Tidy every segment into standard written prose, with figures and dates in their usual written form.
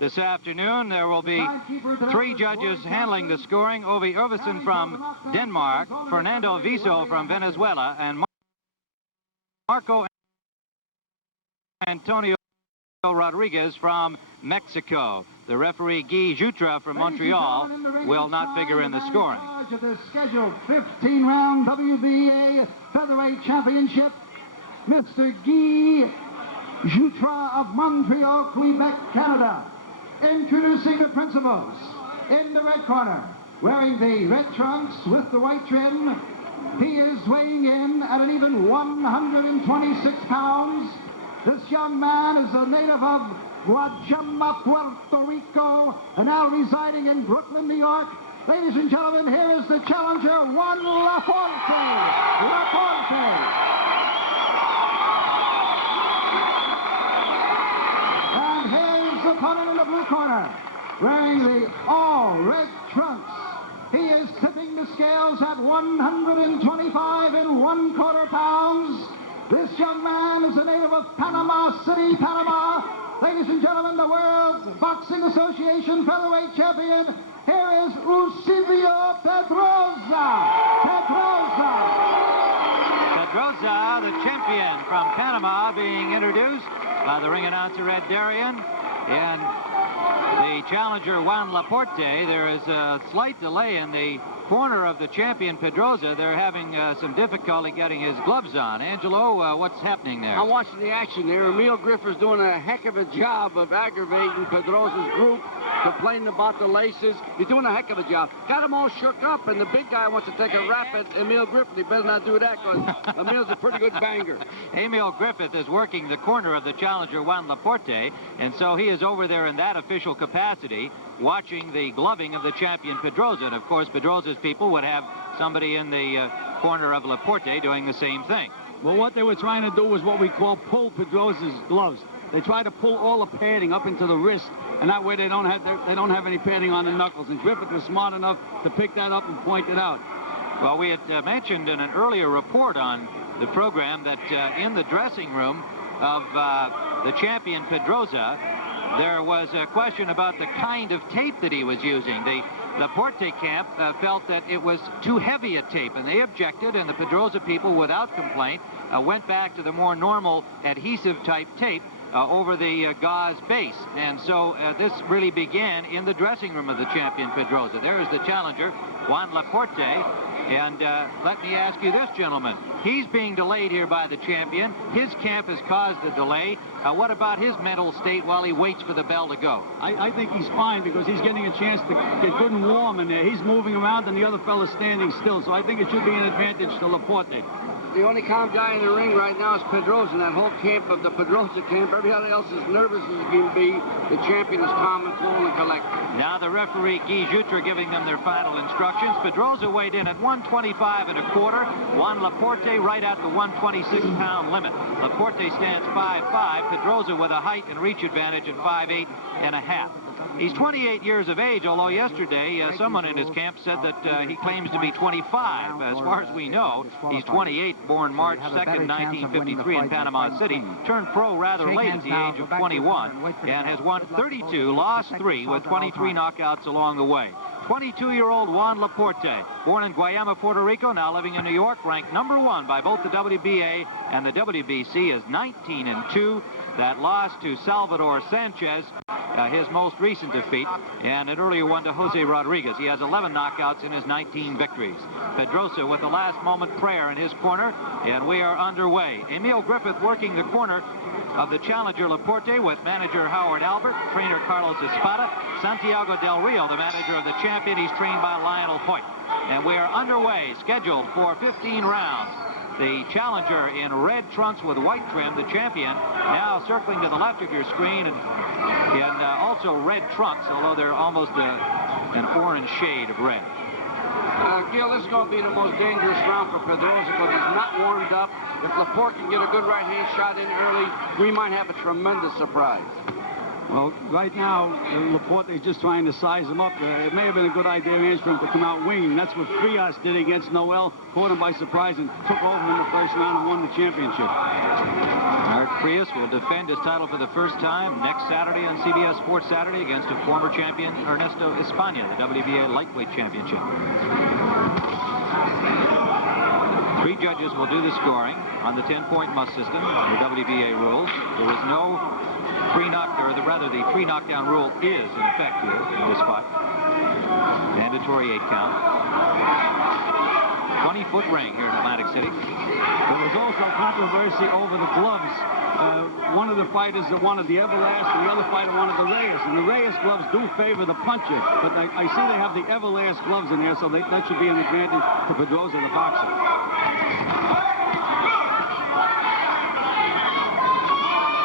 this afternoon. There will be 3 judges handling the scoring. Ove Urvesen from Denmark, Fernando Viso from Venezuela, and Marco Antonio Rodriguez from Mexico. The referee Guy Jutra from Montreal will not figure in the scoring. The scheduled 15-round WBA Featherweight Championship, Mr. Guy Jutra of Montreal, Quebec, Canada. Introducing the principals. In the red corner, wearing the red trunks with the white trim, he is weighing in at an even 126 pounds. This young man is a native of Guayama, Puerto Rico, and now residing in Brooklyn, New York. Ladies and gentlemen, here is the challenger, Juan Laporte. And here's the opponent in the blue corner, wearing the all-red trunks. He is tipping the scales at 125 1/4 pounds. This young man is a native of Panama City, Panama. Ladies and gentlemen, the World Boxing Association Featherweight Champion, here is Eusebio Pedroza. Pedroza, the champion from Panama, being introduced by the ring announcer Ed Darien. And the challenger Juan Laporte. There is a slight delay in the corner of the champion Pedroza. They're having some difficulty getting his gloves on. Angelo, what's happening there? I'm watching the action there. Emil Griffith's doing a heck of a job of aggravating Pedroza's group, complaining about the laces. He's doing a heck of a job. Got them all shook up, and the big guy wants to take a rap at Emil Griffith. He better not do that, because Emil's a pretty good banger. Emil Griffith is working the corner of the challenger Juan Laporte, and so he is over there in that official capacity, watching the gloving of the champion Pedroza. And of course, Pedroza's people would have somebody in the corner of Laporte doing the same thing. Well, what they were trying to do was what we call pull Pedroza's gloves. They try to pull all the padding up into the wrist, and that way they don't have any padding on the knuckles. And Griffith was smart enough to pick that up and point it out. Well, we had mentioned in an earlier report on the program that in the dressing room of the champion Pedroza, there was a question about the kind of tape that he was using. The Laporte camp felt that it was too heavy a tape, and they objected, and the Pedroza people, without complaint, went back to the more normal adhesive-type tape over the gauze base. And so this really began in the dressing room of the champion Pedroza. There is the challenger, Juan Laporte. And let me ask you this, gentlemen. He's being delayed here by the champion. His camp has caused the delay. What about his mental state while he waits for the bell to go? I think he's fine, because he's getting a chance to get good and warm in there. He's moving around, and the other fella's standing still. So I think it should be an advantage to Laporte. The only calm guy in the ring right now is Pedroza. That whole camp of the Pedroza camp, everybody else is nervous as can be. The champion is calm and cool and collected. Now the referee Guy Jutra giving them their final instructions. Pedroza weighed in at 125 1/4. Juan Laporte right at the 126-pound limit. Laporte stands 5'5". Pedroza with a height and reach advantage at 5'8 1/2. He's 28 years of age, although yesterday someone in his camp said that he claims to be 25. As far as we know, he's 28, born March 2nd, 1953 in Panama City. Turned pro rather late at the age of 21 and has won 32, lost 3 with 23 knockouts along the way. 22-year-old Juan Laporte, born in Guayama, Puerto Rico, now living in New York, ranked #1 by both the WBA and the WBC, is 19-2. That loss to Salvador Sanchez, his most recent defeat, and an earlier one to Jose Rodriguez. He has 11 knockouts in his 19 victories. Pedroza with the last-moment prayer in his corner, and we are underway. Emil Griffith working the corner of the challenger Laporte with manager Howard Albert, trainer Carlos Espada, Santiago Del Rio, the manager of the champion. He's trained by Lionel Hoyt. And we are underway, scheduled for 15 rounds. The challenger in red trunks with white trim, the champion, now circling to the left of your screen, and also red trunks, although they're almost an orange shade of red. Gil, this is going to be the most dangerous round for Pedroza, because he's not warmed up. If Laporte can get a good right-hand shot in early, we might have a tremendous surprise. Well, right now, Laporte is just trying to size him up. It may have been a good idea, Ange, for him to come out winging. That's what Frias did against Noel. Caught him by surprise and took over in the first round and won the championship. Art Frias will defend his title for the first time next Saturday on CBS Sports Saturday against a former champion, Ernesto España, the WBA lightweight championship. 3 judges will do the scoring on the 10-point must system, the WBA rules. There is no the 3 knockdown rule is in effect here in this fight. Mandatory 8 count. 20-foot ring here in Atlantic City. There was also controversy over the gloves. One of the fighters wanted the Everlast, and the other fighter wanted the Reyes. And the Reyes gloves do favor the puncher, but I see they have the Everlast gloves in there, so that should be an advantage to Pedroza, the boxer.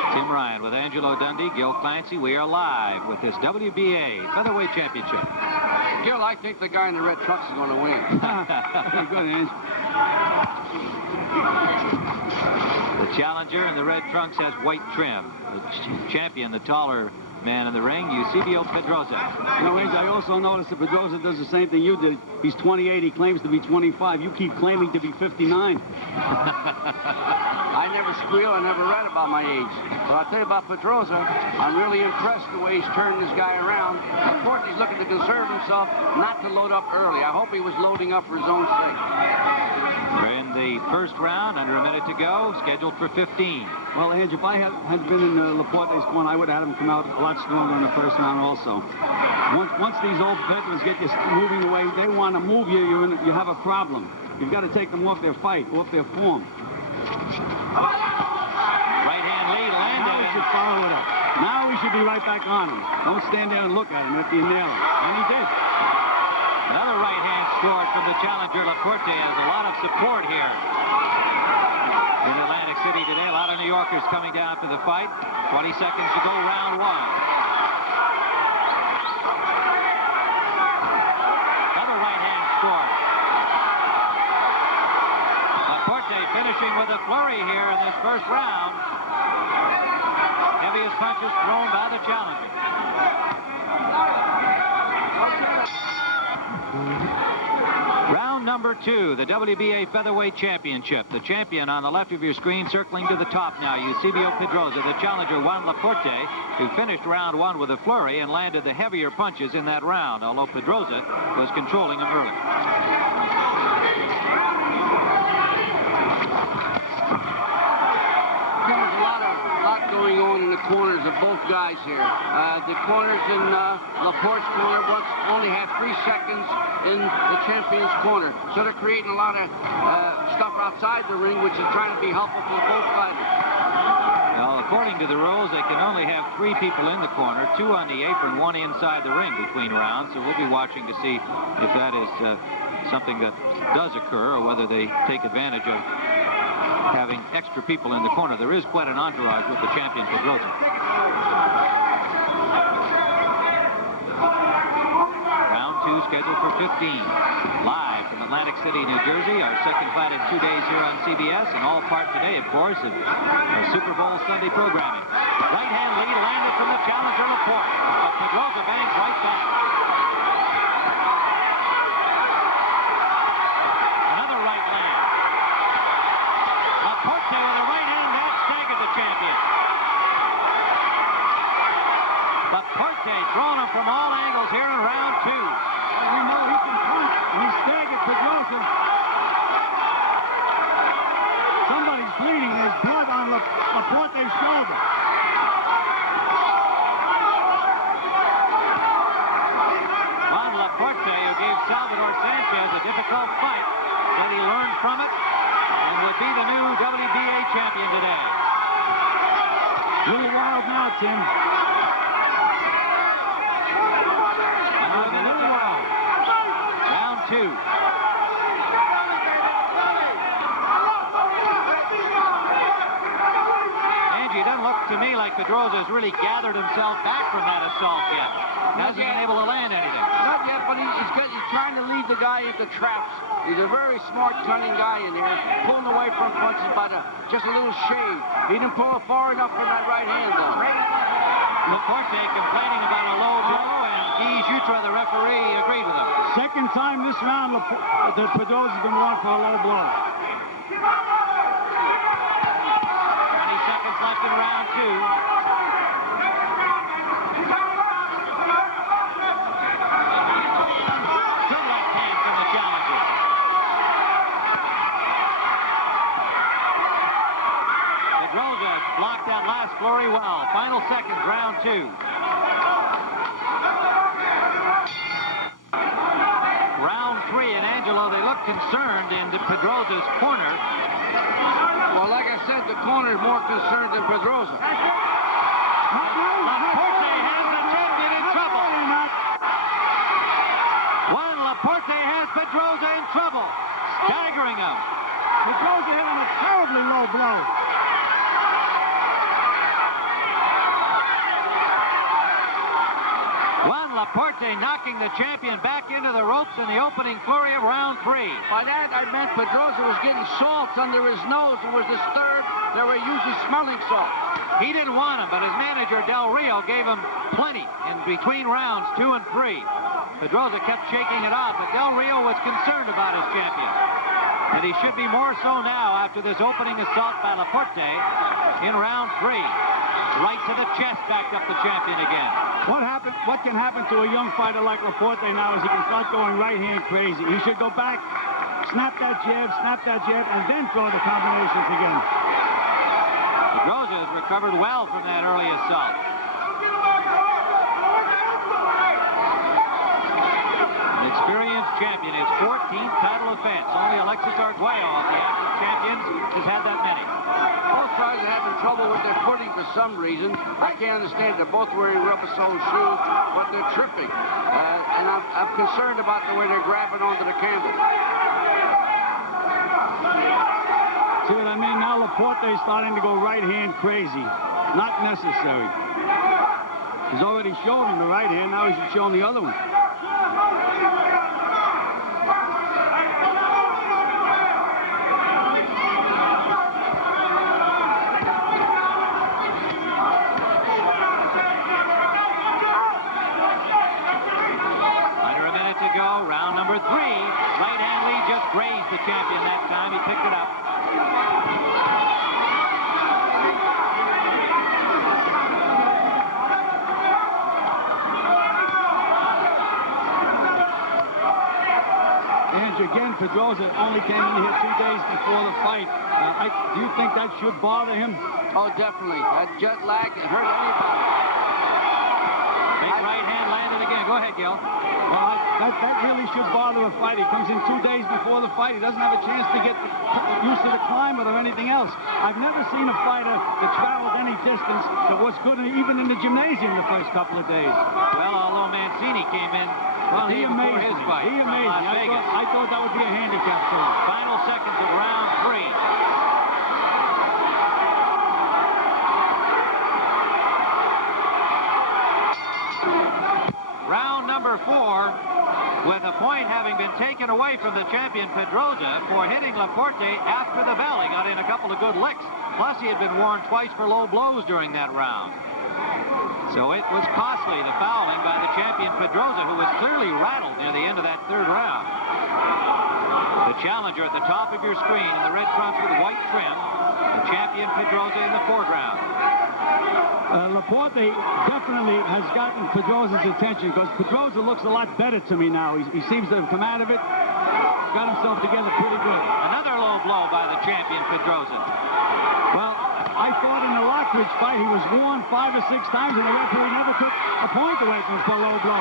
Tim Ryan with Angelo Dundee, Gil Clancy. We are live with this WBA Featherweight Championship. Gil, I think the guy in the red trunks is going to win. Very good, Ange. The challenger in the red trunks has white trim. The champion, the taller man in the ring, Eusebio Pedroza. You know, Ange, I also noticed that Pedroza does the same thing you did. He's 28. He claims to be 25. You keep claiming to be 59. I never squeal. I never read about my age. But I'll tell you about Pedroza. I'm really impressed the way he's turning this guy around. Laporte's looking to conserve himself, not to load up early. I hope he was loading up for his own sake. We're in the first round, under a minute to go, scheduled for 15. Well, Ange, if I had been in Laporte's corner, I would have had him come out a lot stronger in the first round also. Once these old veterans get you moving the way they want to move you, you have a problem. You've got to take them off their fight, off their form. Right hand lead landed. Now he should follow it up. Now we should be right back on him. Don't stand there and look at him after you nail him. And he did. Another right hand scored from the challenger. Laporte has a lot of support here in Atlantic City today. A lot of New Yorkers coming down for the fight. 20 seconds to go, round 1. Another right hand scored. Laporte finishing with a flurry here in this first round. Heaviest punches thrown by the challenger. Round number 2, the WBA Featherweight Championship. The champion on the left of your screen circling to the top now, Eusebio Pedroza. The challenger, Juan Laporte, who finished round 1 with a flurry and landed the heavier punches in that round, although Pedroza was controlling him early. There's a lot going on in the corners of both guys here. The corners in Laporte's corner only have 3 seconds in the champion's corner. So they're creating a lot of stuff outside the ring, which is trying to be helpful for both fighters. Well, according to the rules, they can only have 3 people in the corner, 2 on the apron, 1 inside the ring between rounds. So we'll be watching to see if that is something that does occur or whether they take advantage of having extra people in the corner. There is quite an entourage with the champion Pedroza. Round 2 scheduled for 15. Live from Atlantic City, New Jersey. Our second fight in 2 days here on CBS, and all part today, of course, of our Super Bowl Sunday programming. Right hand lead landed from the challenger Laporte, but Pedroza bangs right back. Another right land. Laporte with a right hand that staggered the champion. Laporte throwing him from all angles here in round 2. Well, we know he can punch, and he staggered Pedroza. Somebody's bleeding. There's blood on Laporte's shoulder. Juan Laporte, who gave Salvador Sanchez a difficult fight, said he learned from it and would be the new WBA champion today. A little wild now, Tim. Under a minute to go. Round 2. Angie, it doesn't look to me like Pedroza has really gathered himself back from that assault yet. Hasn't been able to land anything. Not yet, but he's trying to lead the guy into traps. He's a very smart, cunning guy in here, pulling away from punches by just a little shade. He didn't pull it far enough from that right hand, though. Laporte complaining about a low blow, and Guy Jutra, the referee, agreed with him. Second time this round that Pedroza's been warned for a low blow. 20 seconds left in round 2. Good left hand from the challenger. Pedroza blocked that last flurry well. Final seconds, round 2. Round 3, and Angelo, they look concerned in Pedroza's corner. Well, like I said, the corner is more concerned than Pedroza. Laporte has the champion in trouble. Juan Laporte has Pedroza in trouble, staggering him. Pedroza hit him a terribly low blow. Juan Laporte knocking the champion back into the ropes in the opening flurry of round 3. By that, I meant Pedroza was getting salts under his nose and was disturbed. They were using smelling salt. He didn't want him, but his manager, Del Rio, gave him plenty in between rounds 2 and 3. Pedroza kept shaking it off, but Del Rio was concerned about his champion. And he should be more so now after this opening assault by Laporte in round 3. Right to the chest, backed up the champion again. What can happen to a young fighter like Laporte now is he can start going right-hand crazy. He should go back, snap that jab, and then throw the combinations again. Pedroza has recovered well from that early assault. An experienced champion, his 14th title offense. Only Alexis Arguello of the active champions has had that many. Both guys are having trouble with their footing for some reason. I can't understand. They're both wearing rubber-soled shoes, but they're tripping. And I'm concerned about the way they're grabbing onto the canvas. See what I mean? Now Laporte is starting to go right-hand crazy. Not necessary. He's already shown him the right hand. Now he should show him the other one. Round number 3. Right hand lead just grazed the champion that time. He picked it up. And again, Pedroza only came in here 2 days before the fight. Do you think that should bother him? Oh, definitely. That jet lag can hurt anybody. Big right hand landed again. Go ahead, Gil. Well, that really should bother a fight. He comes in 2 days before the fight. He doesn't have a chance to get used to the climate or anything else. I've never seen a fighter that traveled any distance that was good even in the gymnasium the first couple of days. Well, although Mancini came in the day before his fight. He amazed me. I thought that would be a handicap for him. Final seconds of round 3. Round number 4, with a point having been taken away from the champion Pedroza for hitting Laporte after the bell. He got in a couple of good licks. Plus, he had been warned twice for low blows during that round. So it was costly, the fouling by the champion Pedroza, who was clearly rattled near the end of that 3rd round. The challenger at the top of your screen in the red trunks with white trim. The champion Pedroza in the foreground. Laporte definitely has gotten Pedroza's attention because Pedroza looks a lot better to me now. He seems to have come out of it, got himself together pretty good. Another low blow by the champion Pedroza. Well, I thought in the Lockridge fight he was warned 5 or 6 times and the referee never took a point away from him for a low blow.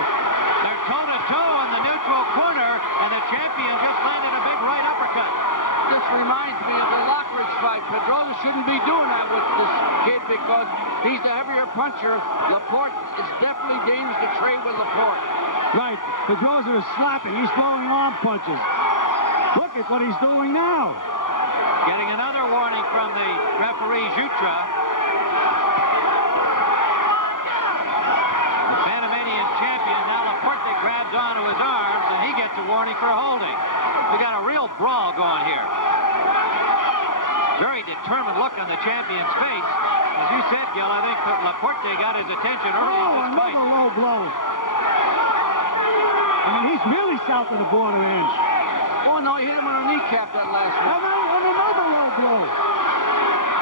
They're toe-to-toe in the neutral corner, and the champion just landed a big right uppercut. This reminds me of the Lockridge fight. Pedroza shouldn't be doing that with this kid because he's the heavier puncher. Laporte is definitely dangerous to trade with Laporte. Right. Pedroza is slapping. He's throwing arm punches. Look at what he's doing now. Getting another warning from the referee, Jutra. The Panamanian champion, now Laporte grabs onto his arms, and he gets a warning for holding. We got a real brawl going here. Very determined look on the champion's face. As you said, Gil, I think that Laporte got his attention early in this fight. Another low blow. I mean, he's really south of the border edge. Oh, no, he hit him on the kneecap that last one. And another low blow.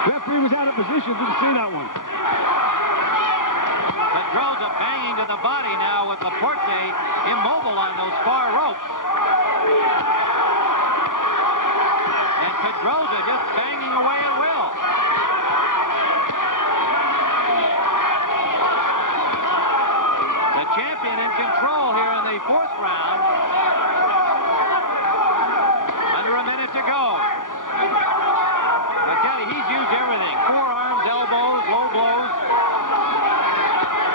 Referee was out of position. Didn't see that one. Pedroza banging to the body now with Laporte immobile on those far ropes. And Pedroza just banging away at will. The champion in control here in the fourth round. Under a minute to go. I tell you, he's used everything. Forearms, elbows, low blows.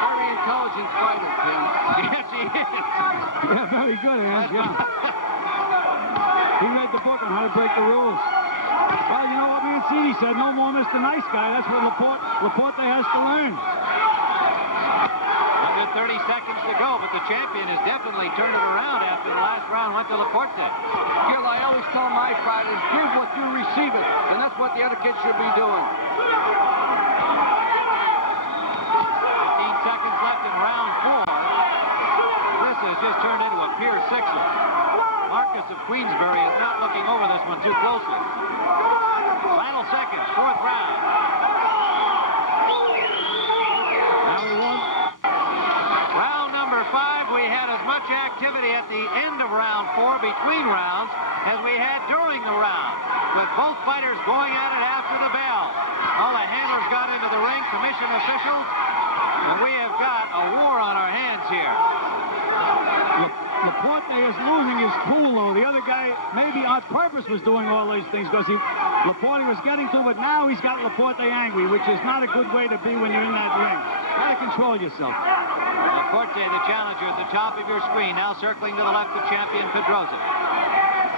Very intelligent fighter, Tim. Yes, he is. Yeah, very good, Hans. Yeah. He read the book on how to break the rules. Well, you know what Mancini said, no more Mr. Nice Guy. That's what Laporte has to learn. Under 30 seconds to go, but the champion has definitely turned it around after the last round went to Laporte. Gil, I always tell my fighters, give what you receive it, and that's what the other kids should be doing. 15 seconds left in round 4. This has just turned into a pure sixer. Marcus of Queensbury is not looking over this one too closely. Final seconds, fourth round. Now we won. Round number 5, we had as much activity at the end of round 4 between rounds as we had during the round, with both fighters going at it after the bell. All the handlers got into the ring, commission officials, and we have got a war on our hands here. Laporte is losing his cool, though. The other guy, maybe on purpose, was doing all these things because Laporte was getting to him, but now he's got Laporte angry, which is not a good way to be when you're in that ring. Got to control yourself. Laporte, the challenger, at the top of your screen, now circling to the left of champion Pedroza.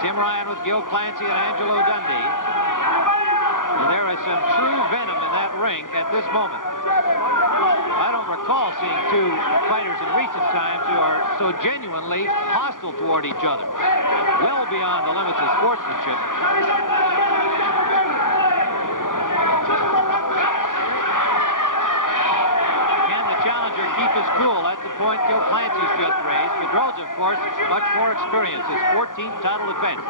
Tim Ryan with Gil Clancy and Angelo Dundee. And there is some true venom in that ring at this moment. I don't recall seeing two fighters in recent times who are so genuinely hostile toward each other. Well beyond the limits of sportsmanship. Can the challenger keep his cool? That's the point Gil Clancy's just raised. Pedroza, of course, much more experience. His 14th title defense.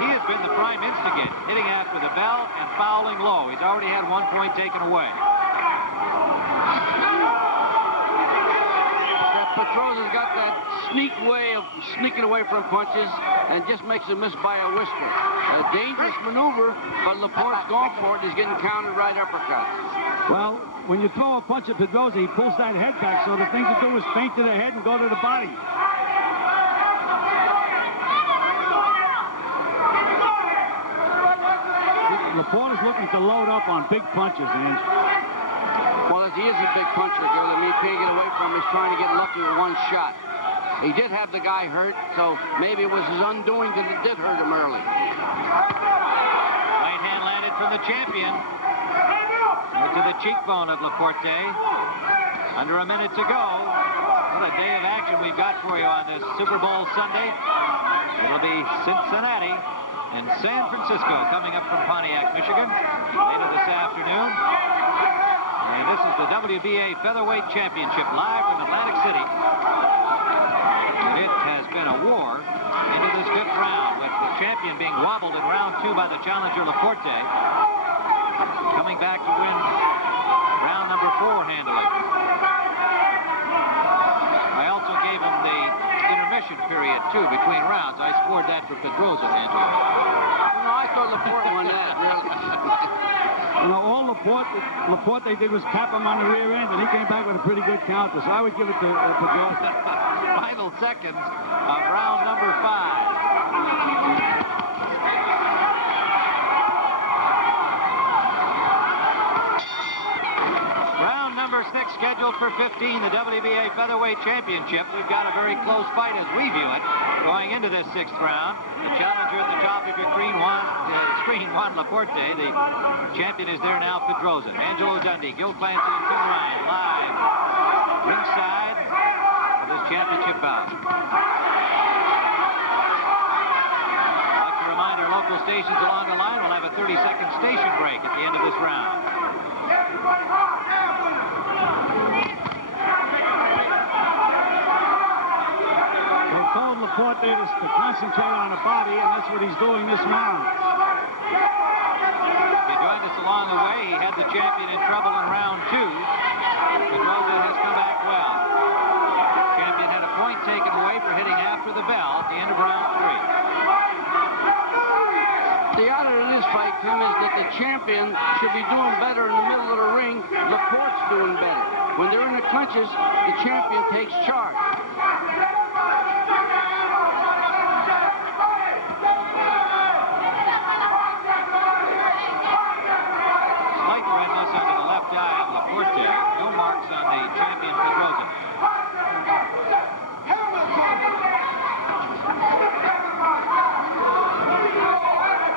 He has been the prime instigate, hitting after the bell and fouling low. He's already had 1 point taken away. Pedroza's got that sneak way of sneaking away from punches and just makes him miss by a whisper. A dangerous maneuver, but Laporte's going for it. He's getting countered right uppercuts. Well, when you throw a punch at Pedroza, he pulls that head back, so the thing to do is feint to the head and go to the body. Laporte is looking to load up on big punches, Ange. Well, as he is a big puncher, Gil, that means can't get away from him. He's trying to get lucky with one shot. He did have the guy hurt, so maybe it was his undoing that it did hurt him early. Right hand landed from the champion. To the cheekbone of Laporte. Under a minute to go. What a day of action we've got for you on this Super Bowl Sunday. It'll be Cincinnati and San Francisco coming up from Pontiac, Michigan later this afternoon. And this is the WBA Featherweight Championship live from Atlantic City. And it has been a war into this fifth round, with the champion being wobbled in round 2 by the challenger Laporte. Coming back to win round number 4 handily. I also gave him the intermission period, too, between rounds. I scored that for Pedroza, Angelo. No, I thought Laporte won that, really. You know, all Laporte did was tap him on the rear end, and he came back with a pretty good counter, so I would give it to Pedroza. Final seconds of round number 5. Round number 6 scheduled for 15, the WBA Featherweight Championship. We've got a very close fight as we view it going into this 6th round. The challenger at the top of your screen, Juan Laporte. The champion is there now, Pedroza. Angelo Dundee, Gil Clancy, and Tim Ryan live ringside for this championship bout. I'd like to remind our local stations along the line. We'll have a 30-second station break at the end of this round. They told Laporte to concentrate on the body, and that's what he's doing this round. If you joined us along the way, he had the champion in trouble in round 2. Pedroza has come back well. Champion had a point taken away for hitting after the bell at the end of round 3. The honor in this fight, Tim, is that the champion should be doing better in the middle of the ring. Laporte's doing better. When they're in the clinches, the champion takes charge. Slight redness under the left eye of Laporte. No marks on the champion Pedroza.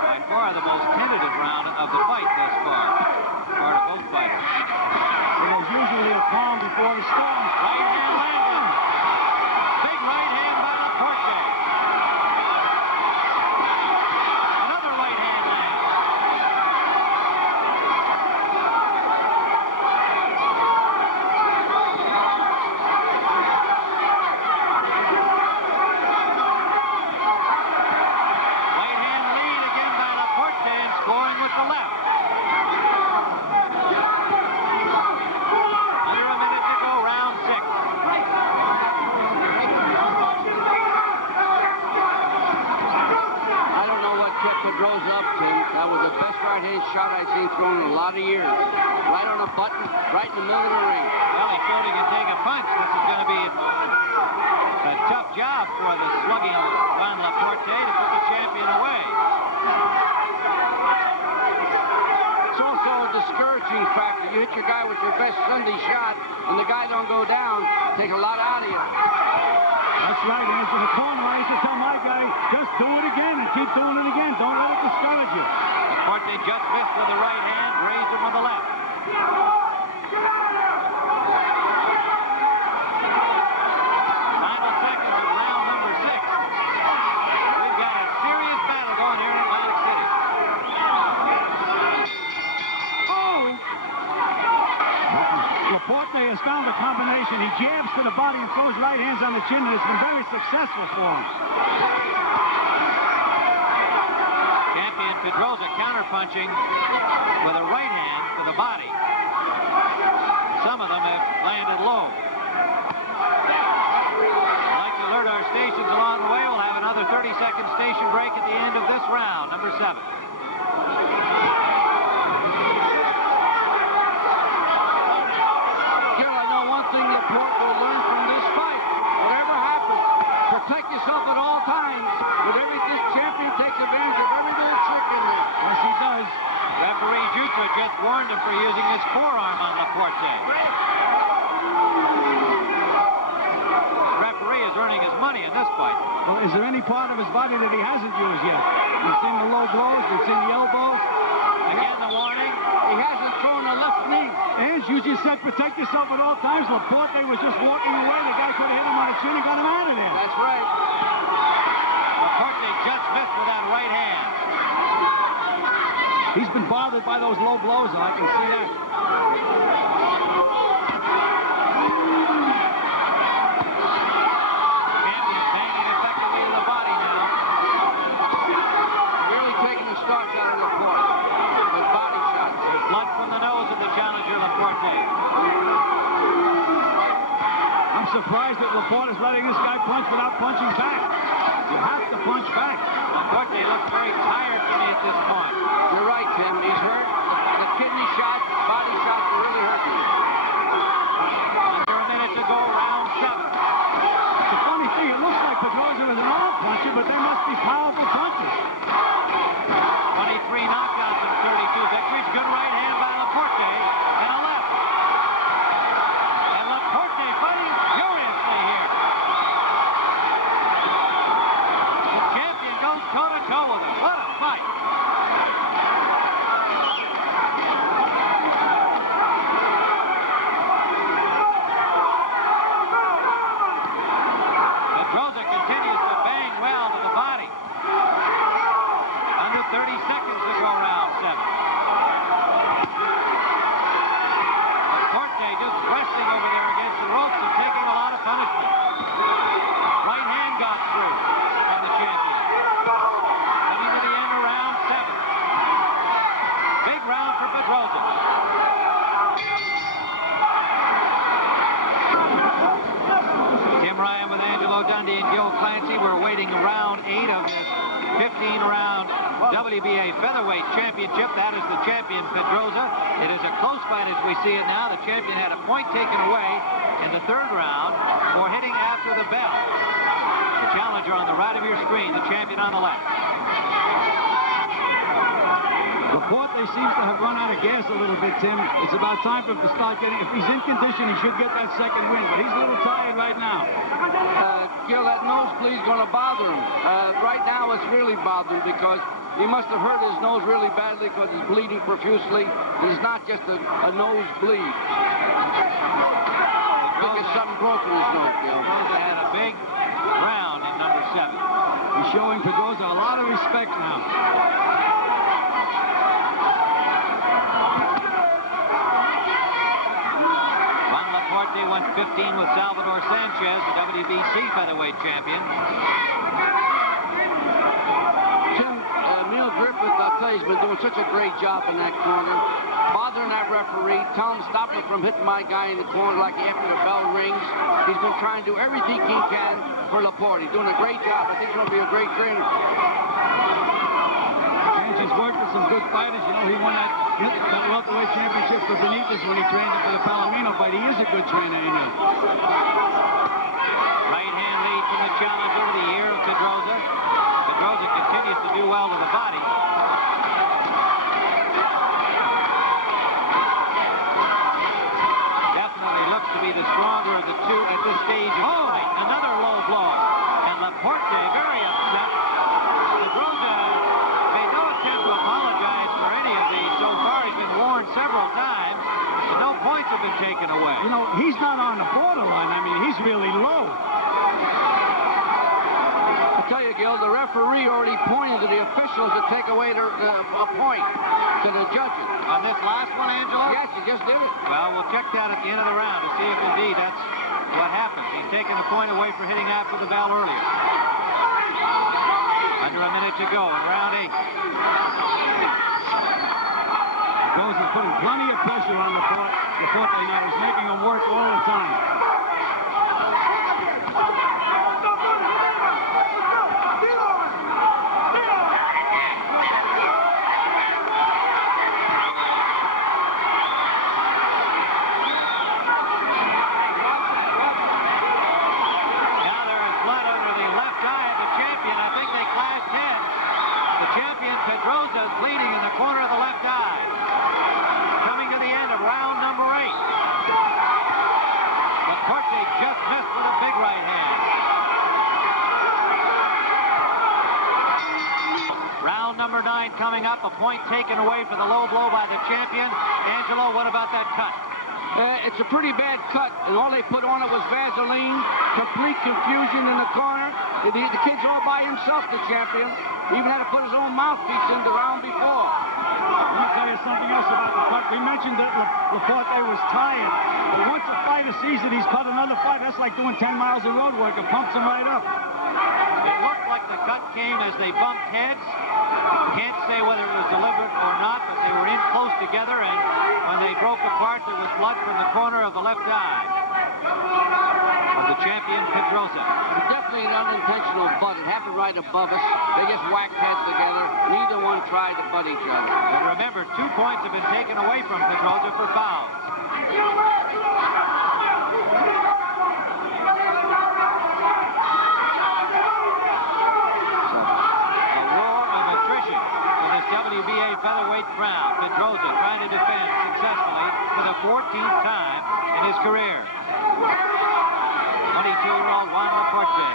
By far the most tentative round of the fight thus far. Part of both fighters. There's usually a calm before the storm. Right hand landed. Big right hand by Laporte. Another right hand lands. Right hand lead again by Laporte and scoring with the left. Under a minute to go, round 6. I don't know what kept Pedroza up, Tim. That was the best right-hand shot I've seen thrown in a lot of years. Right on a button, right in the middle of the ring. Well, he showed he can take a punch. This is going to be a tough job for the slugging Juan Laporte to put the champion away. It's also a discouraging factor. You hit your guy with your best Sunday shot, and the guy don't go down, take a lot out of you. That's right, and into the corner, I used to tell my guy, just do it again and keep doing it again. Don't let it discourage you. Laporte just missed with the right hand, raised him with the left. Final seconds of round number 6. We've got a serious battle going here in Atlantic City. Oh! Laporte has found a combination. He jabs to the body and throws right hands on the chin, and it's been very successful for him. Champion Pedroza counterpunching with a right hand to the body. Some of them have landed low. I'd like to alert our stations along the way. We'll have another 30-second station break at the end of this round, number 7. Gil, I know one thing Laporte will learn from this fight. Whatever happens, protect yourself at all times. This champion takes advantage of every little trick in there. Yes, he does. Referee Jutra just warned him for using his forearm on Laporte. This referee is earning his money in this fight. Well, is there any part of his body that he hasn't used yet? We've seen the low blows, we've seen the elbows. Again, the warning. He hasn't thrown a left knee. And you just said protect yourself at all times. Laporte was just walking away. The guy could have hit him on the chin and got him out of there. That's right. Laporte just missed with that right hand. He's been bothered by those low blows, and I can see that. Champion banging effectively to the body now. Really taking the starch out of Laporte with body shots. There's blood from the nose of the challenger, Laporte. I'm surprised that Laporte is letting this guy punch without punching back. You have to punch back. Laporte looks very tired to me at this point. You're right, Tim. He's hurt. The kidney shots, body shots are really hurting him. Under a minute to go, round 7. The funny thing, it looks like Pedroza is an arm puncher, but they must be powerful punches. 23 knockouts and 32 victories. Good right hand by Laporte and a left. And Laporte fighting furiously here. The champion goes toe-to-toe with him. What a fight. Bundy and Gil Clancy. We're waiting round 8 of this 15-round WBA Featherweight Championship. That is the champion, Pedroza. It is a close fight as we see it now. The champion had a point taken away in the 3rd round for hitting after the bell. The challenger on the right of your screen, the champion on the left. Laporte seems to have run out of gas a little bit, Tim. It's about time for him to start getting... If he's in condition, he should get that second win, but he's a little tired right now. Gil, that nosebleed's going to bother him. Right now, it's really bothering him because he must have hurt his nose really badly because he's bleeding profusely. And it's not just a nosebleed. I think it's something broken in his nose, Gil. Pedroza had a big round in number 7. He's showing Pedroza a lot of respect now. Juan Laporte won 15 with Salvador Sanchez, the WBC featherweight champion. Tim, Emil Griffith, I'll tell you, he's been doing such a great job in that corner. Bothering that referee, tell him stop him from hitting my guy in the corner like after the bell rings. He's been trying to do everything he can for Laporte. He's doing a great job. I think he's going to be a great trainer. And he's worked with some good fighters. You know, he won that welterweight championship for Benitez when he trained him for the Palomino fight. He is a good trainer, ain't he? Right hand lead from the challenger over the ear of Pedroza. Pedroza continues to do well to the body. Definitely looks to be the stronger of the two at this stage of the fight. Another low blow. And Laporte very upset. Pedroza made no attempt to apologize for any of these. So far, he's been warned several times, but no points have been taken away. You know, he's not on the borderline. I mean, he's really low. I tell you, Gil, the referee already pointed to the officials to take away a point to the judges. On this last one, Angelo? Yes, he just did it. Well, we'll check that at the end of the round to see if indeed that's what happens. He's taken a point away for hitting after the bell earlier. Under a minute to go in round 8. Pedroza's putting plenty of pressure on Laporte now. He's making him work all the time. Pedroza is bleeding in the corner of the left eye. Coming to the end of round number 8. Laporte just missed with a big right hand. Round number 9 coming up. A point taken away for the low blow by the champion. Angelo, what about that cut? It's a pretty bad cut, and all they put on it was Vaseline. Complete confusion in the corner. The kid's all by himself, the champion. He even had to put his own mouthpiece in the round before. Let me tell you something else about the cut. We mentioned that Laporte was tired. But once a fighter sees that he's cut another fight, that's like doing 10 miles of road work. It pumps him right up. It looked like the cut came as they bumped heads. Can't say whether it was deliberate or not, but they were in close together, and when they broke apart, there was blood from the corner of the left eye of the champion, Pedroza. Definitely an unintentional butt. It happened right above us. They just whacked heads together. Neither one tried to butt each other. But remember, 2 points have been taken away from Pedroza for fouls. WBA featherweight crown. Pedroza trying to defend successfully for the 14th time in his career. 22-year-old Juan Laporte,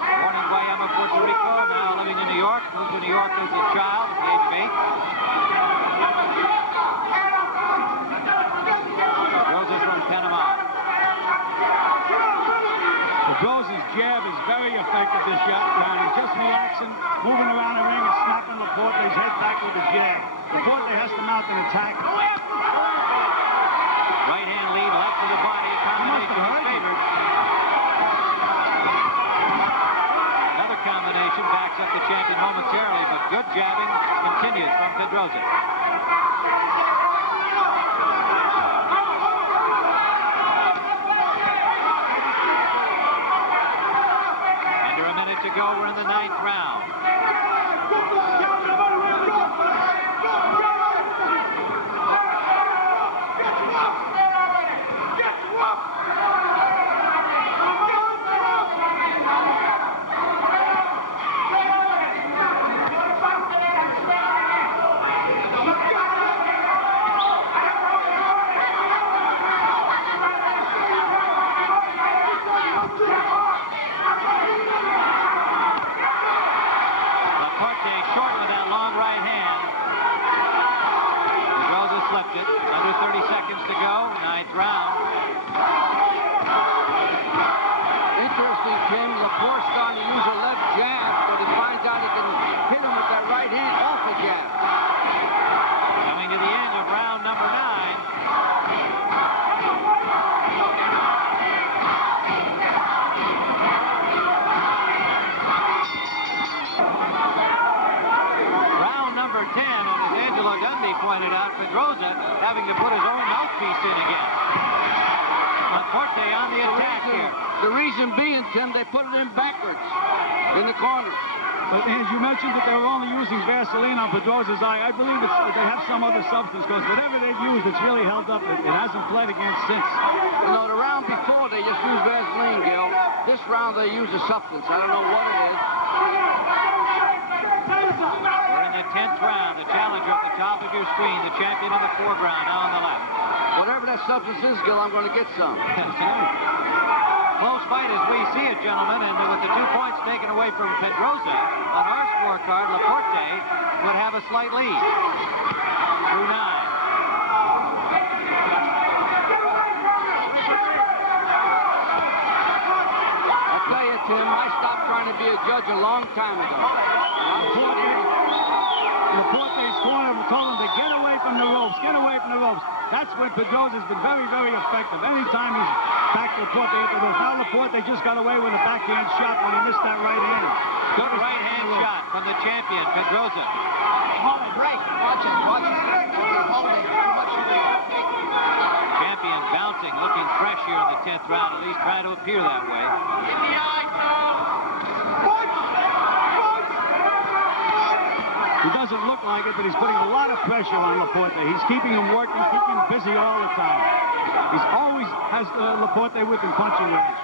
born in Guayama, Puerto Rico, now living in New York. Moved to New York as a child at the age of 8. Pedroza from Panama. Pedroza's jab is very effective this round. He's just relaxing, moving around the ring and snapping Laporte's head back with a jab. Laporte has to mount an attack. Right hand lead, left to the body. Combination is favored. Another combination backs up the champion momentarily, but good jabbing continues from Pedroza. go. We're in the 9th round. Laporte short with that long right hand. Pedroza slipped it. Under 30 seconds to go. 9th round. Interesting, Tim. Laporte's starting to use a left jab, but he finds out he can hit him with that right hand off the jab. Coming to the end of round number 9. Round number 10, and as Angelo Dundee pointed out, Pedroza having to put his own mouthpiece in again. Laporte on the attack here. The reason being, Tim, they put it in backwards in the corner. But as you mentioned that they were only using Vaseline on Pedroza's eye, I believe they have some other substance, because whatever they've used, it's really held up. It hasn't bled again since. You know, the round before, they just used Vaseline, Gil. This round, they use a substance. I don't know what it is. We're in the 10th round. The challenger at the top of your screen. The champion in the foreground, now on the left. Whatever that substance is, Gil, I'm going to get some. Close fight as we see it, gentlemen, and with the 2 points taken away from Pedroza, on our scorecard, Laporte would have a slight lead. Through 9. I'll tell you, Tim, I stopped trying to be a judge a long time ago. Laporte's corner told him to get away from the ropes, get away from the ropes. That's when Pedroza's been very, very effective. Anytime he's backed Laporte into those. Now Laporte just got away with a backhand shot when he missed that right hand. Good right hand shot from the champion, Pedroza. Break. Watch it. He's holding. Too much to do. Champion bouncing, looking fresh here in the 10th round, at least trying to appear that way. He doesn't look like it, but he's putting a lot of pressure on Laporte. He's keeping him working, keeping him busy all the time. He's always has Laporte within punching range.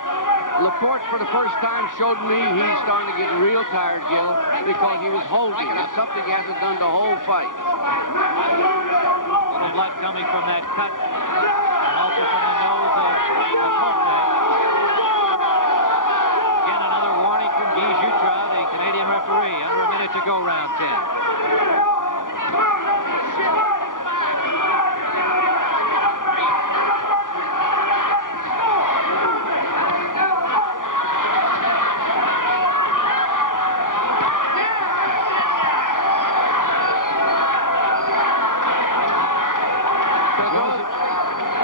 Laporte, for the first time, showed me he's starting to get real tired, Gil, because he was holding. That's something he hasn't done the whole fight. Little blood coming from that cut, and also from the nose of Laporte. Again, another warning from Guy Jutra, the Canadian referee. Under a minute to go, round 10.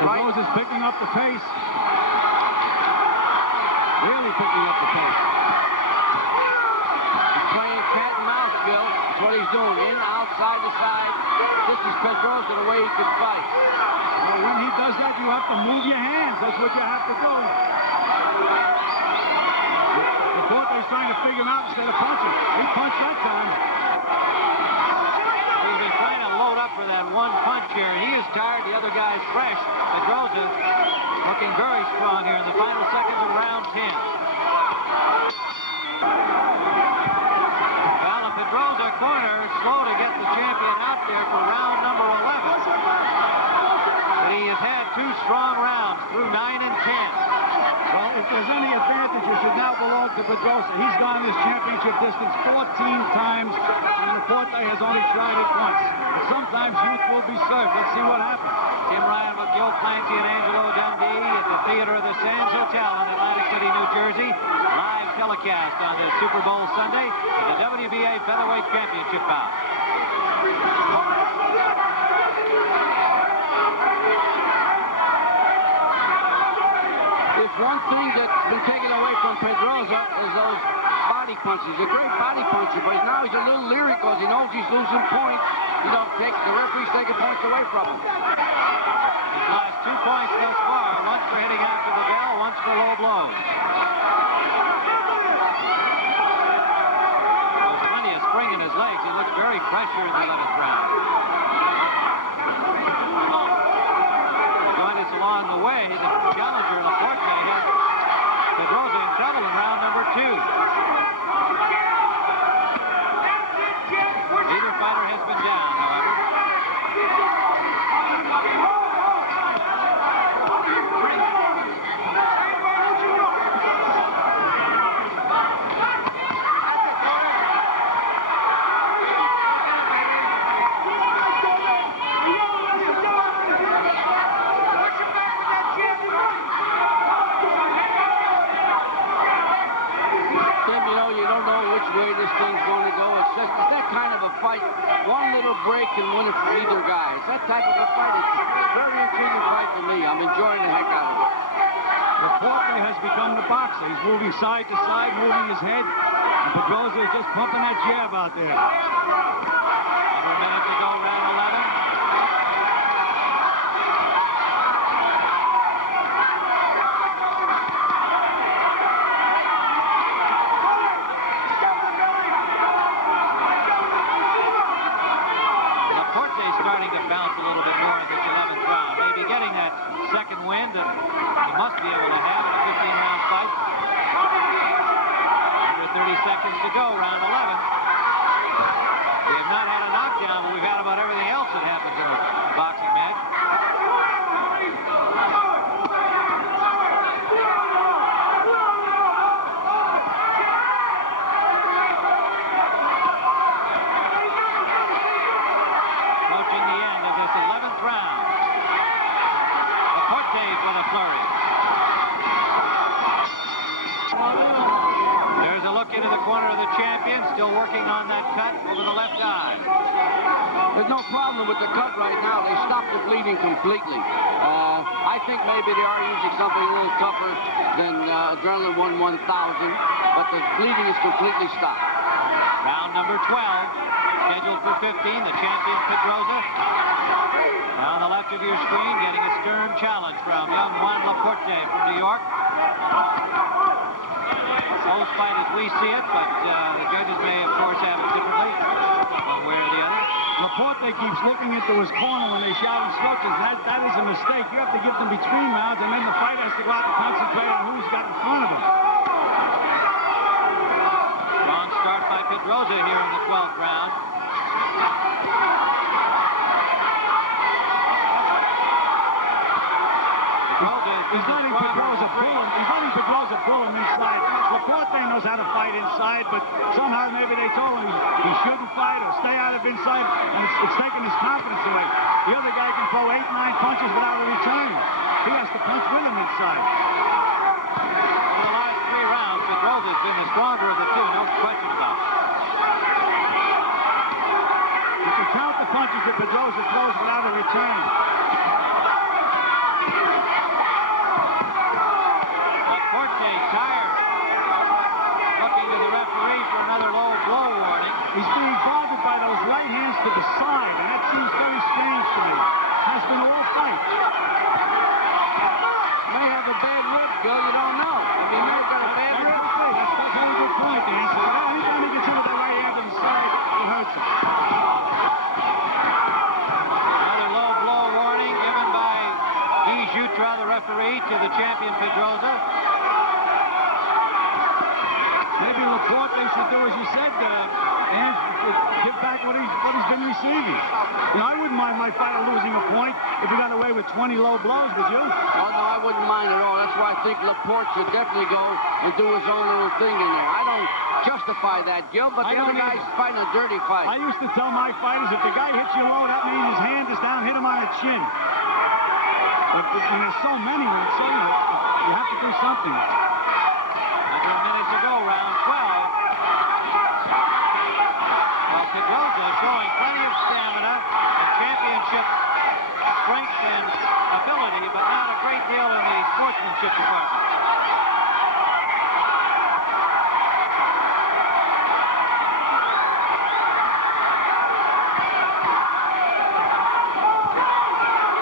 Pedroza's picking up the pace. Really picking up the pace. He's playing cat and mouse, Gil. That's what he's doing. In, outside the side. This is Pedroza, the way he can fight. Well, when he does that, you have to move your hands. That's what you have to do. Laporte's trying to figure him out instead of punching. He punched that time. He's been trying to load up for that one punch here. He is tired. The other guy's fresh. Pedroza looking very strong here in the final seconds of round 10. Well, the Pedroza corner is slow to get the champion out there for round number 11. But he has had 2 strong rounds through 9 and 10. Well, if there's any advantage, it should now belong to Pedroza. He's gone this championship distance 14 times, and Laporte has only tried it once. But sometimes youth will be served. Let's see what happens. Tim Ryan with Gil Clancy and Angelo Dundee at the Theater of the Sands Hotel in Atlantic City, New Jersey. Live telecast on the Super Bowl Sunday and the WBA Featherweight Championship bout. If one thing that's been taken away from Pedroza is those body punches. He's a great body puncher, but now he's a little leery because he knows he's losing points. You know, the referee's taking points away from him. He's lost 2 points thus far. Once for hitting after the bell, once for low blows. pressure in the 11th round. Join us along the way. The challenger, Laporte, has Pedroza in trouble in round number 2. Neither fighter has been down, however. Way this thing's going to go. It's that kind of a fight. One little break can win it for either guy. It's that type of a fight. It's a very intriguing fight for me. I'm enjoying the heck out of it. Laporte has become the boxer. He's moving side to side, moving his head. And Pedroza is just pumping that jab out there. Under a minute to go, round 11. Starting to bounce a little bit more in this 11th round. Maybe getting that second wind that he must be able to have in a 15-round fight. Under 30 seconds to go, round 11. We have not had a knockdown, but we've had about everything else that happens in a boxing match. There's a look into the corner of the champion, still working on that cut over the left eye. There's no problem with the cut right now. They stopped the bleeding completely. I think maybe they are using something a little tougher than Adrenaline 1000, but the bleeding is completely stopped. Round number 12, scheduled for 15, the champion Pedroza. On the left of your screen, getting a stern challenge from young Juan Laporte from New York. Close fight as we see it, but the judges may, of course, have it differently, one way or the other. Laporte keeps looking into his corner when they shout instructions. That is a mistake. You have to give them between rounds, and then the fighter has to go out and concentrate on who he's got in front of him. Strong start by Pedroza here in the 12th round. He's letting Pedroza pull him. He's letting Pedroza pull him inside. Laporte knows how to fight inside, but somehow maybe they told him he shouldn't fight or stay out of inside, and it's taking his confidence away. The other guy can throw 8, 9 punches without a return. He has to punch with him inside. In the last 3 rounds, Pedroza has been the stronger of the two, no question about it. You can count the punches that Pedroza throws without a return. Laporte tired. Looking to the referee for another low blow warning. He's being bothered by those right hands to the side, and that seems very strange to me. Has been all fight. May have a bad rib, Bill. You don't know. I mean, you've got a bad rib. That's a very good point, Dan. So anytime he gets hit with that right hand to the side, it hurts him. Another low blow warning given by Jutra, the referee, to the champion Pedroza. Maybe Laporte should do as you said, and give back what he's been receiving. You know, I wouldn't mind my fighter losing a point if he got away with 20 low blows, would you? Oh, no, I wouldn't mind at all. That's why I think Laporte should definitely go and do his own little thing in there. I don't justify that, Gil, but the other guy's fighting a dirty fight. I used to tell my fighters, if the guy hits you low, that means his hand is down, hit him on the chin. But and there's so many, so you have to do something. Under a minute to go, round 12. Well, Pedroza showing plenty of stamina and championship strength and ability, but not a great deal in the sportsmanship department.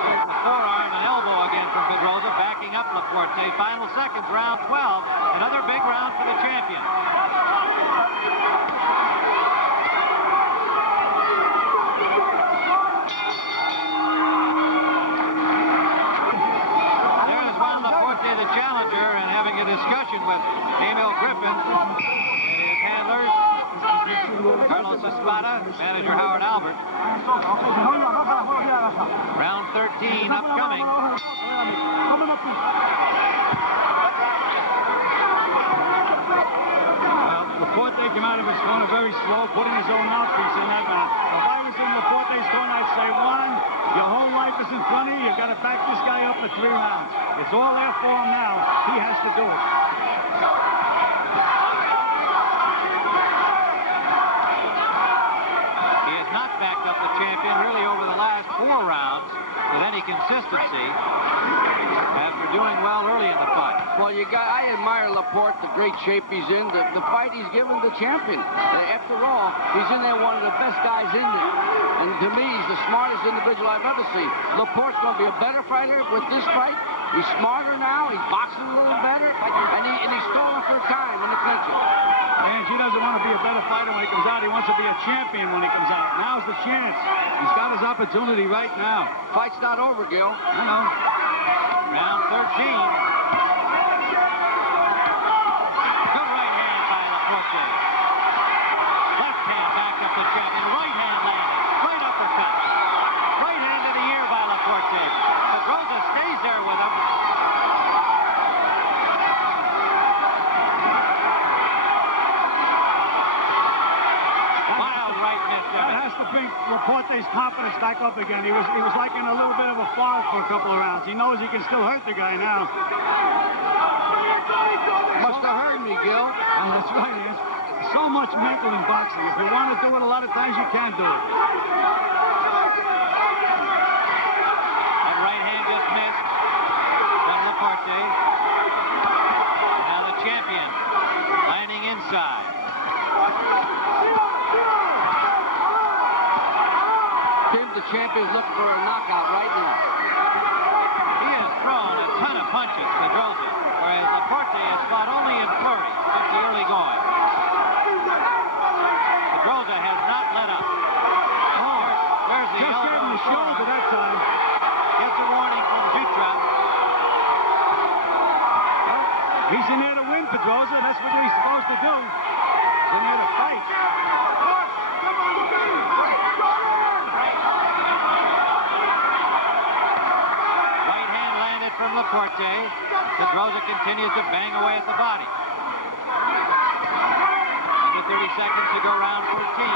There's the forearm and elbow again from Pedroza, backing up Laporte. Final seconds, round 12. Another big round for the champion. having a discussion with Emil Griffin and his handlers, Carlos Espada, manager Howard Albert. Round 13 upcoming. Well, Laporte came out of his corner very slow, putting his own mouthpiece in that man. If I was in Laporte's corner, I'd say, Juan, your whole life is in front of you. You've got to back this guy up for 3 rounds. It's all there for him now. He has to do it. He has not backed up the champion really over the last 4 rounds with any consistency after doing well early in the fight. Well, I admire Laporte, the great shape he's in, the fight he's given the champion. After all, he's in there one of the best guys in there. And to me, he's the smartest individual I've ever seen. Laporte's going to be a better fighter with this fight. He's smarter now. He's boxing a little better. And he's stalling for time in the clincher. And he doesn't want to be a better fighter when he comes out. He wants to be a champion when he comes out. Now's the chance. He's got his opportunity right now. Fight's not over, Gil. I know. Round 13. Good right hand by Laporte. Left hand back up the champion. Right hand landed. Right uppercut. Right hand of the year by Laporte. Pedroza stays there with him. Wild right miss. That has to bring Laporte's confidence back up again. He was like in a little bit of a fog for a couple of rounds. He knows he can still hurt the guy now. Must have heard me, Gil. And that's right. There's so much mental in boxing. If you want to do it a lot of times, you can do it. That right hand just missed from Laporte. And now the champion landing inside. Tim, the champion's looking for a knockout right now. He has thrown a ton of punches, Pedroza, whereas Laporte has fought only in flurry since the early going. Pedroza has not let up. There's the Just elbow. gave him the shoulder that time. Gets a warning from Jutra. He's in there to win, Pedroza. That's what he's supposed to do. He's in there to fight. Right hand landed from Laporte. Pedroza continues to bang away at the body. Under 30 seconds to go, round 14.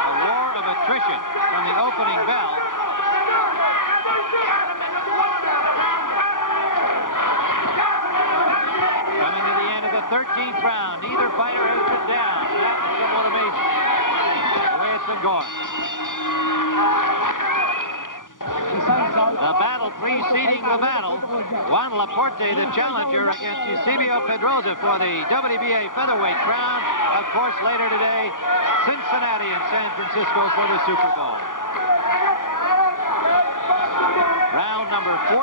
A war of attrition from the opening bell. Coming to the end of the 13th round. Neither fighter has been down. That was somewhat amazing. The way it's been going. The battle preceding the battle. Juan Laporte, the challenger, against Eusebio Pedroza for the WBA featherweight crown. Of course, later today, Cincinnati and San Francisco for the Super Bowl. Round number 14.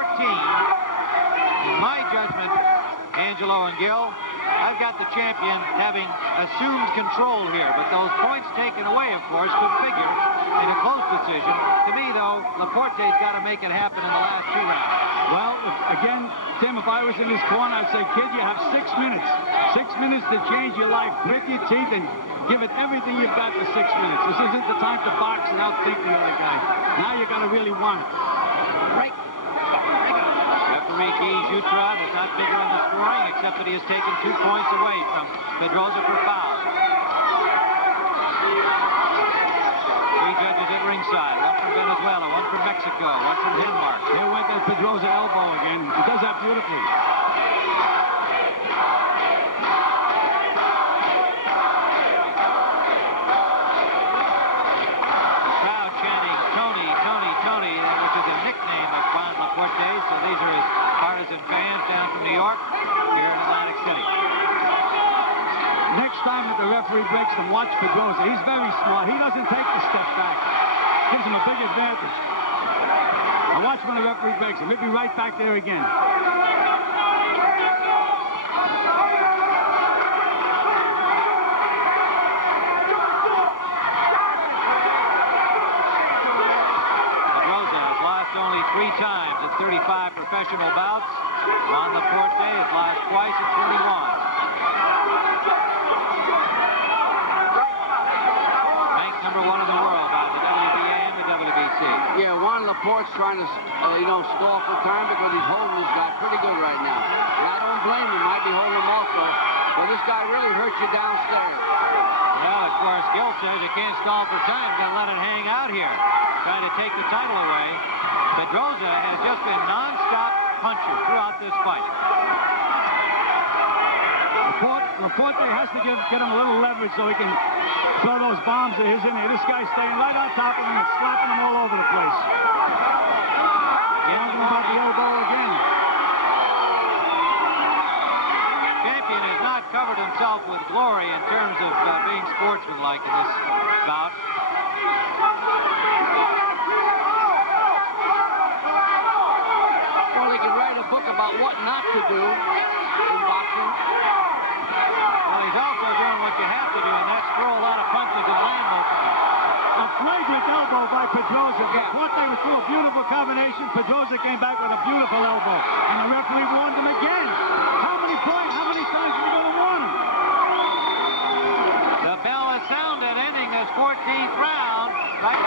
In my judgment, Angelo and Gil, I've got the champion having assumed control here, but those points taken away, of course, could figure in a close decision. To me, though, Laporte's got to make it happen in the last 2 rounds. Well, again, Tim, if I was in his corner, I'd say, kid, you have 6 minutes. 6 minutes to change your life. Grit your teeth and give it everything you've got for 6 minutes. This isn't the time to box and outthink the other guy. Now you got to really want it. Right. Referee Guy Jutra does not figure in the scoring, except that he has taken 2 points away from Pedroza for foul. 3 judges at ringside, 1 from Venezuela, 1 from Mexico, 1 from Denmark. There went the Pedroza elbow again. He does that beautifully. The crowd chanting Tony, Tony, Tony, which is a nickname of Juan Laporte, so these are his partisan fans down from New York, here in Atlantic City. Next time that the referee breaks them, watch Pedroza. He's very smart. He doesn't take the step back. Gives him a big advantage. Now watch when the referee breaks him. He'll be right back there again. Pedroza 3 times in 35 professional bouts. Juan Laporte has lost twice in 21. Ranked number 1 in the world by the WBA and the WBC. Yeah, Juan Laporte's trying to, stall for time because he's holding this guy pretty good right now. And I don't blame him. Might be holding him also. But this guy really hurts you downstairs. Well, of course, Gil says you can't stall for time. You've got to let it hang out here. Trying to take the title away. Pedroza has just been non-stop puncher throughout this fight. Laporte has to get him a little leverage so he can throw those bombs of his in there. This guy's staying right on top of him and slapping him all over the place. Talking about the elbow again. Champion has not covered himself with glory in terms of being sportsmanlike in this bout. Well, he can write a book about what not to do in boxing. Well, he's also doing what you have to do, and that's throw a lot of punches and land most of them. A flagrant elbow by Pedroza. Laporte was through a beautiful combination. Pedroza came back with a beautiful elbow. And the referee warned him again. How many points? How many times are we going to warn him? The bell has sounded, ending this 14th round. Right.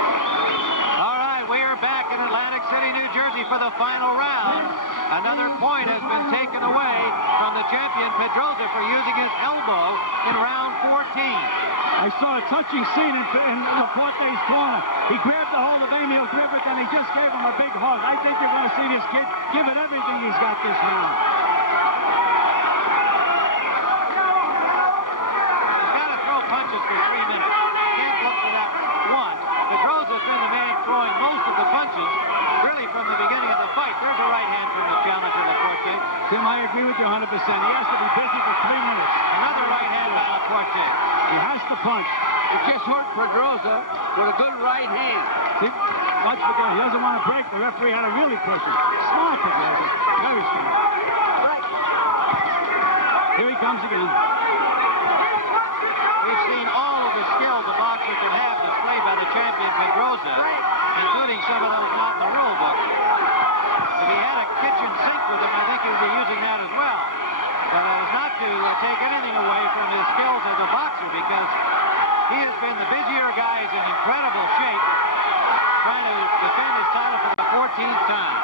All right, we are back in Atlantic City, New Jersey for the final round. Another point has been taken away from the champion Pedroza for using his elbow in round 14. I saw a touching scene in Laporte's corner. He grabbed the hold of Emil Griffith and he just gave him a big hug. I think you're going to see this kid give it everything he's got this round. He's got to throw punches for 3 minutes. Can't look for that one. Pedroza's been the man throwing most of the punches, really from the beginning of the fight. There's a right hand from the challenger, Laporte. Tim, I agree with you 100%. He has to be busy for 3 minutes. Another right hand by Laporte. He has to punch. It just hurt Pedroza with a good right hand. See, watch the guy. He doesn't want to break. The referee had to really push him. Smart Pedroza. Very smart. Here he comes again. We've seen all of the skills a boxer can have displayed by the champion Pedroza, including some of those not in the rule book. If he had a kitchen sink with him, I think he would be using that as well. But it was not to take anything away from his skills as a boxer, because he has been the busier guy. He's in incredible shape, trying to defend his title for the 14th time.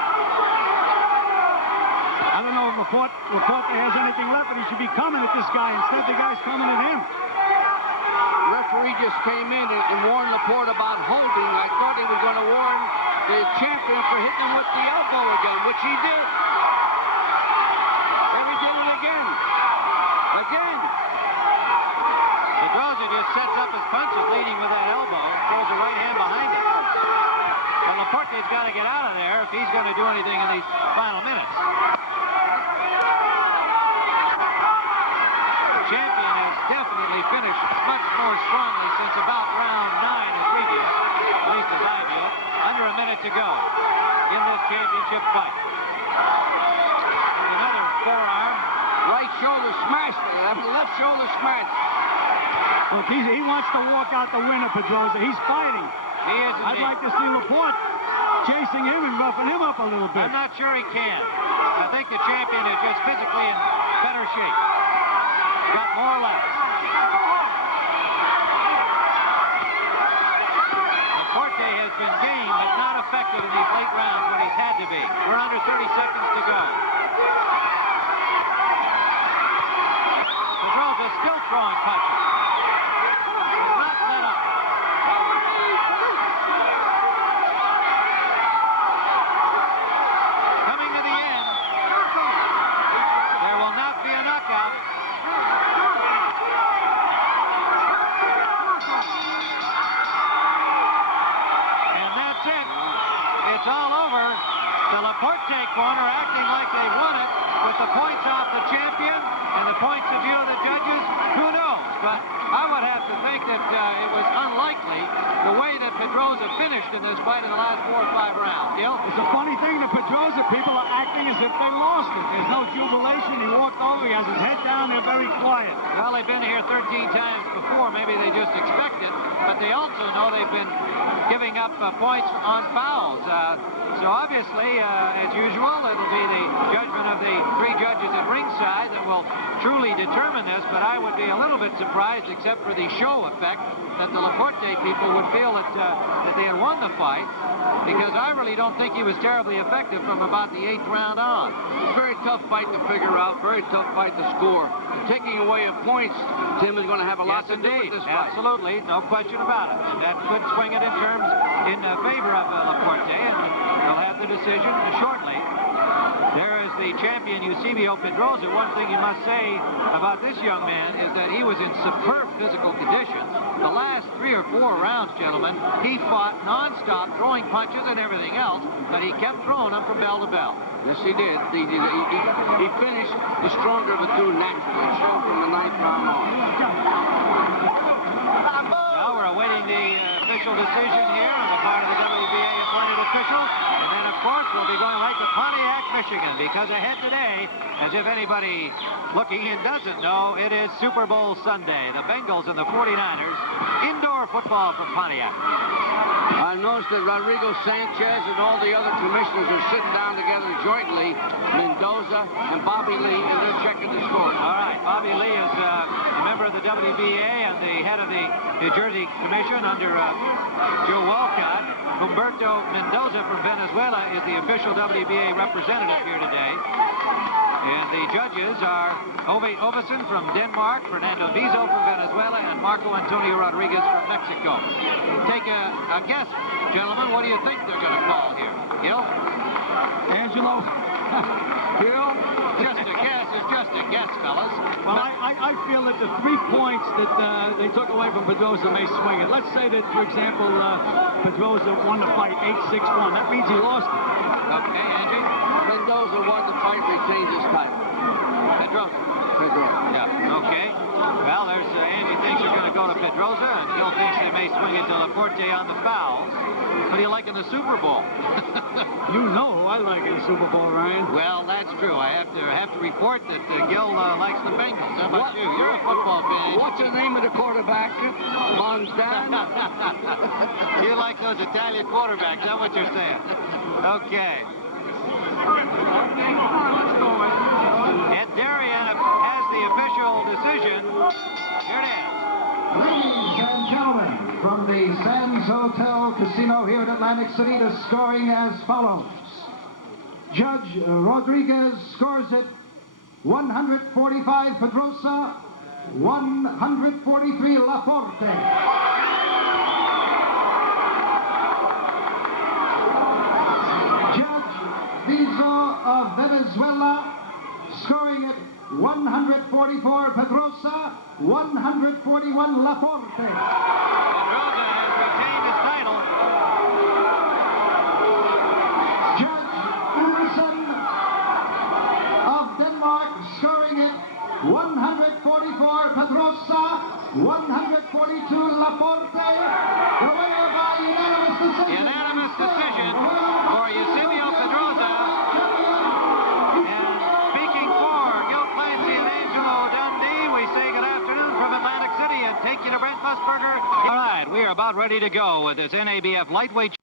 I don't know if Laporte has anything left, but he should be coming at this guy. Instead, the guy's coming at him. Referee just came in and warned Laporte about holding. I thought he was going to warn the champion for hitting him with the elbow again, which he did. And he did it again. Again. Pedroza just sets up his punches, leading with that elbow, throws a right hand behind it. But Laporte's got to get out of there if he's going to do anything in these final minutes. The champion has definitely finished much more strongly since about round 9 as we do, at least as I view it. Under a minute to go in this championship fight. Another forearm. Right shoulder smashed. Left shoulder smashed. Look, he wants to walk out the winner, Pedroza. He's fighting. He is indeed. I'd like to see Laporte chasing him and roughing him up a little bit. I'm not sure he can. I think the champion is just physically in better shape. Got more left. Laporte has been game, but not effective in these late rounds when he's had to be. We're under 30 seconds to go. Pedroza still throwing punches. He's not let up. Coming to the end. There will not be a knockout. And that's it. It's all over. The Laporte corner acting like they won it with the points off the champion and the points of view of the judges. Who knows? But I would have to think that it was unlikely the way that Pedroza finished in this fight in the last 4 or 5 rounds. Gil? It's a funny thing, the Pedroza people are acting as if they lost it. There's no jubilation. He walked over. He has his head down. They're very quiet. Well, they've been here 13 times before. Maybe they just expect it. But they also know they've been giving up points on fouls. So So obviously, as usual, it'll be the judgment of the three judges at ringside that will truly determine this, but I would be a little bit surprised, except for the show effect, that the Laporte people would feel that they had won the fight, because I really don't think he was terribly effective from about the 8th round on. Very tough fight to figure out, very tough fight to score. Taking away of points, Tim, is going to have a lot to do with this fight. Absolutely, no question about it. That could swing it in favor of Laporte, and they'll have the decision shortly. There is the champion, Eusebio Pedroza. One thing you must say about this young man is that he was in superb physical condition. The last 3 or 4 rounds, gentlemen, he fought nonstop, throwing punches and everything else, but he kept throwing them from bell to bell. Yes, he did. He finished the stronger of the two naturally. It showed from the 9th round on. Now we're awaiting the official decision here on the part of the WBA appointed officials. And then, of course, we'll be going right to Pontiac, Michigan, because ahead today, as if anybody looking in doesn't know, it is Super Bowl Sunday. The Bengals and the 49ers, indoor football from Pontiac. I noticed that Rodrigo Sanchez and all the other commissioners are sitting down together jointly, Mendoza and Bobby Lee, and they're checking the score. All right, Bobby Lee is a member of the WBA and the head of the New Jersey Commission under Joe Walcott. Humberto Mendoza from Venezuela is the official WBA representative here today. And the judges are Ove Ovesen from Denmark, Fernando Vizo from Venezuela, and Marco Antonio Rodriguez from Mexico. Take a guess, gentlemen. What do you think they're going to call here? Gil? Angelo? Gil? Just a guess is just a guess, fellas. Well, I feel that the 3 points that they took away from Pedroza may swing it. Let's say that, for example, Pedroza won the fight 8-6-1. That means he lost it. Okay, Angie? Mendoza won the fight, retains his title. Pedroza. Yeah. Okay. Well, there's Angie thinks you're going to go to Pedroza, and Gil thinks they may swing it to Laporte on the fouls. What do you like in the Super Bowl? You know who I like in the Super Bowl, Ryan. Well, that's true. I have to report that Gil likes the Bengals. How about you? You're a football fan. What's the name of the quarterback? Montana? You like those Italian quarterbacks. Is that what you're saying? Okay. Ed Darien has the official decision. Here it is. Ladies and gentlemen, from the Sands Hotel Casino here in Atlantic City, the scoring as follows. Judge Rodriguez scores it 145 Pedroza, 143 Laporte. Judge Vizo of Venezuela scoring it 144 Pedroza, 141 Laporte. Pedroza has retained his title. Judge Ulriksen of Denmark scoring it 144 Pedroza, 142 Laporte. The winner by unanimous decision. Unanimous decision for Eusebio Pedroza. And speaking for Gil Clancy and Angelo Dundee, we say good afternoon from Atlantic City and take you to Brent Musburger. All right, we are about ready to go with this NABF lightweight